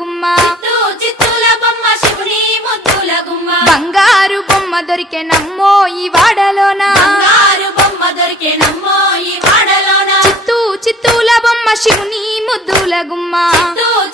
గుమ్మ చిత్తూల బొమ్మ శివుని ముద్దుల గుమ్మ బంగారు బొమ్మ దొరికెనమ్మో ఈ వాడలోన బంగారు బొమ్మ దొరికెనమ్మో ఈ వాడలోన చిత్తూల బొమ్మ శివుని ముద్దుల గుమ్మ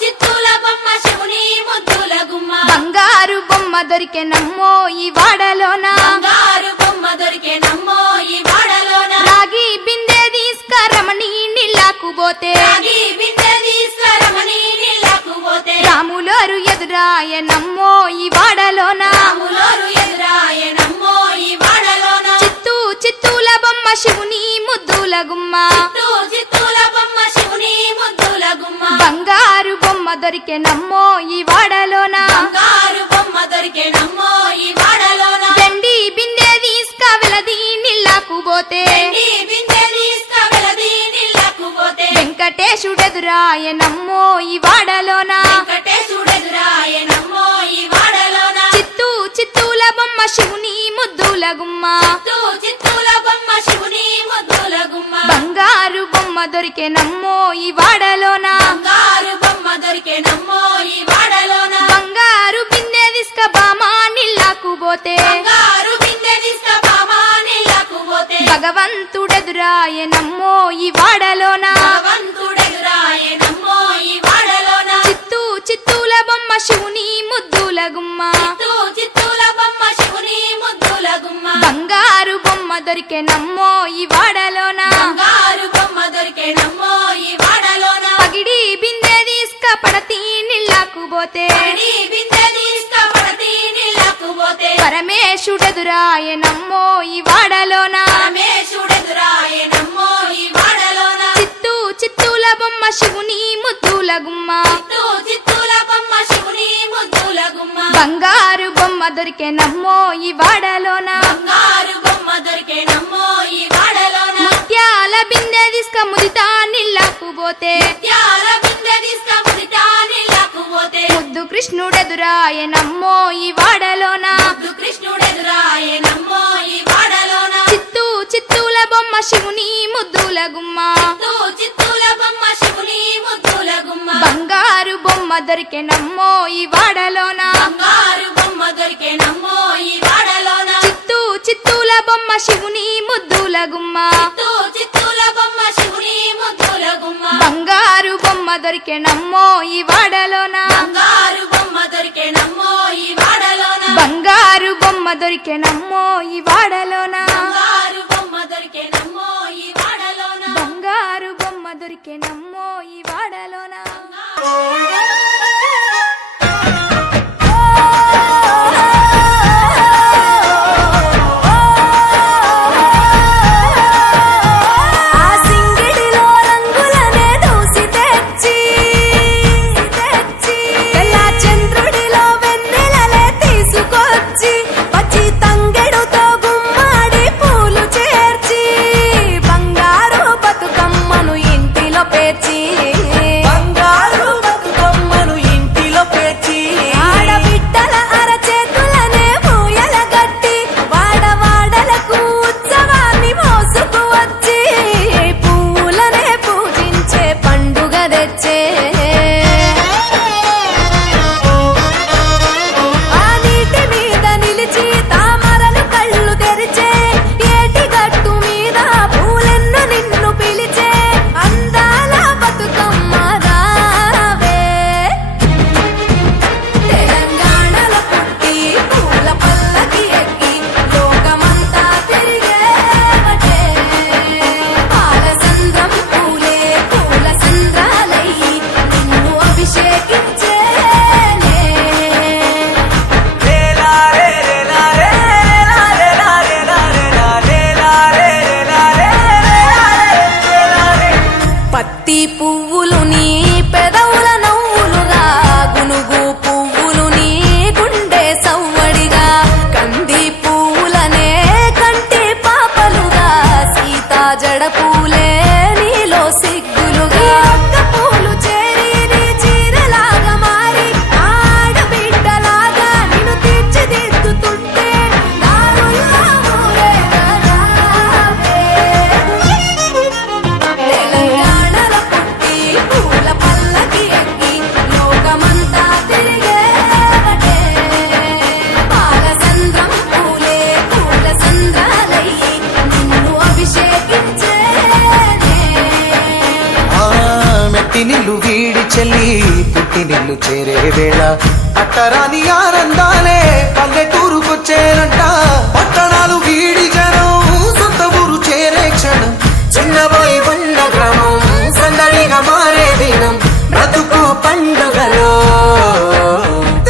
చిత్తూల బొమ్మ శివుని ముద్దుల గుమ్మ బంగారు బొమ్మ దొరికెనమ్మో ఈ వాడలోన బంగారు బొమ్మ దొరికెనమ్మో ఈ వాడలోన రాగి బిందె తీసుకరమణి నీళ్ళకు పోతే రాగి బిందె తీసుకరమణి నీళ్ళకు పోతే రాములోరు ఎదురాయనమ్మో ఈ వాడలోన రాములోరు ఎదురాయనమ్మో ఈ వాడలోన చిత్తూల బొమ్మ శివుని ముద్దుల గుమ్మ చిత్తూల బొమ్మ శివుని ముద్దుల గుమ్మ బంగారు బొమ్మ దొరికెనమ్మో ఈ వాడలోన బంగారు బొమ్మ దొరికెనమ్మో ఈ వాడలోన వెండి బిందె తీసుకవెలది నీళ్ళకు పోతే వెండి బిందె తీసుకవెలది నీళ్ళకు పోతే వెంకటేశుడెదురాయనమ్మో ఈ వాడలోన వెంకటేశుడెదురాయనమ్మో ఈ వాడలోన చిత్తూల బొమ్మ శివుని ముద్దుల గుమ్మ చిత్తూల బొమ్మ శివుని ముద్దుల గుమ్మ బంగారు బొమ్మ దొరికెనమ్మో ఈ వాడలోన బంగారు బొమ్మ దొరికెనమ్మో ఈ వాడలోన బంగారు బిందె తీసుక బామా నీళ్ళకు పోతే బంగారు బిందె తీసుకబామా నీళ్ళకు పోతే భగవంతుడెదురాయనమ్మో ఈ వాడలోన భగవంతుడెదురాయనమ్మో ఈ వాడలోన చిత్తూల బొమ్మ శివుని ముద్దుల గుమ్మ చిత్తూల బొమ్మ శివుని ముద్దుల గుమ్మ బంగారు బొమ్మ దొరికెనమ్మో ఈ వాడలోన బంగారు బొమ్మ దొరికెనమ్మో ఈ వాడలోన పగిడి బిందె తీసుక పడతి నీళ్ళకు పోతే పడి బిందె తీసుకపడతి నీళ్ళకు పోతే పరమేశుడెదురాయనమ్మో ఈ వాడలోన పరమేశుడెదురాయనమ్మో ఈ వాడలోన చిత్తూల బొమ్మ శివుని ముద్దుల గుమ్మ చిత్తూల బొమ్మ శివుని ముద్దుల గుమ్మ బంగారు బొమ్మ దొరికెనమ్మో ఈ వాడలోన బంగారు బొమ్మ దొరికెనమ్మో ఈ వాడలోన ముత్యాల బిందె తీసుక ముదితా నీళ్ళకు పోతే ముత్యాల బిందె తీసుకముదితా నీళ్ళకు పోతే ముద్దు కృష్ణుడెదురాయనమ్మో ఈ వాడలోన ముద్దు కృష్ణుడెదురాయనమ్మో ఈ వాడలోన చిత్తూల బొమ్మ శివుని ముద్దుల గుమ్మ చిత్తూల బొమ్మ శివుని ముద్దుల గుమ్మ బంగారు బొమ్మ దొరికెనమ్మో ఈ వాడలోన బంగారు బొమ్మ దొరికెనమ్మో ఈ వాడలోన చిత్తూల బొమ్మ శివుని ముద్దుల గుమ్మ చిత్తూల బొమ్మ శివుని ముద్దుల గుమ్మ బంగారు బొమ్మ దొరికెనమ్మో ఈ వాడలోన బంగారు బొమ్మ దొరికెనమ్మో ఈ వాడలోన బంగారు బొమ్మ దొరికెనమ్మో ఈ వాడలోన బంగారు బొమ్మ దొరికెనమ్మో ఈ వాడలోన బంగారు బొమ్మ దొరికెనమ్మో ఈ వాడలోన మెట్టినిల్లు వీడి చెల్లి పుట్టినిల్లు చేరే వేళ అట్టరాని ఆనందాలే పల్లెటూరుకొచ్చేనంట. పట్టణాలు వీడి జనం సొంత ఊరు చేరే క్షణం చిన్నబోయి ఉన్న గ్రామం సందడిగా మారే దినం బ్రతుకు పండుగలో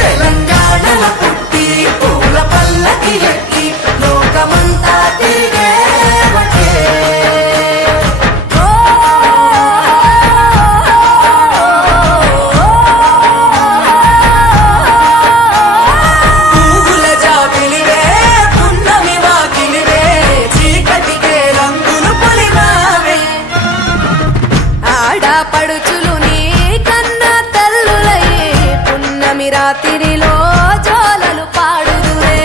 తెలంగాణల పుట్టి పూల పల్లకి ఎక్కి లోకమంతా తిరిగే పడుచులు నీ కన్నా తల్లులయ్యే పున్నమి రాత్రిలో జోలలు పాడుదురే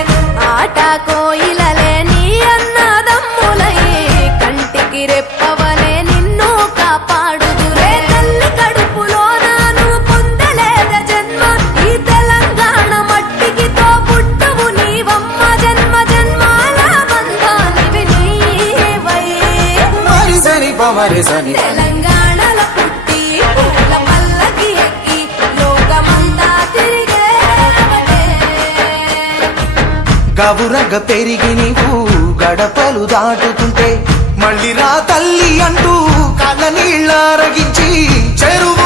ఆట కోయిలలే నీ అన్నదమ్ములయ్యే కంటికి రెప్పవలే నిన్ను కాపాడుదురే తల్లి కడుపులో నాను పొందలేద జన్మ ఈ తెలంగాణ మట్టికి తో పుట్టవు నీవమ్మ జన్మ జన్మాల బంధానివి నీవై మరిసని పమరిసని తెలంగాణలో పుట్టి పూల పల్లకి ఎక్కి లోకమంతా తిరిగేవటే. గవురగ పెరిగి నీవు గడపలు దాటుతుంటే మళ్ళీ రా తల్లి అంటూ కళ్ళ నీళ్ళ రగించి చెరువు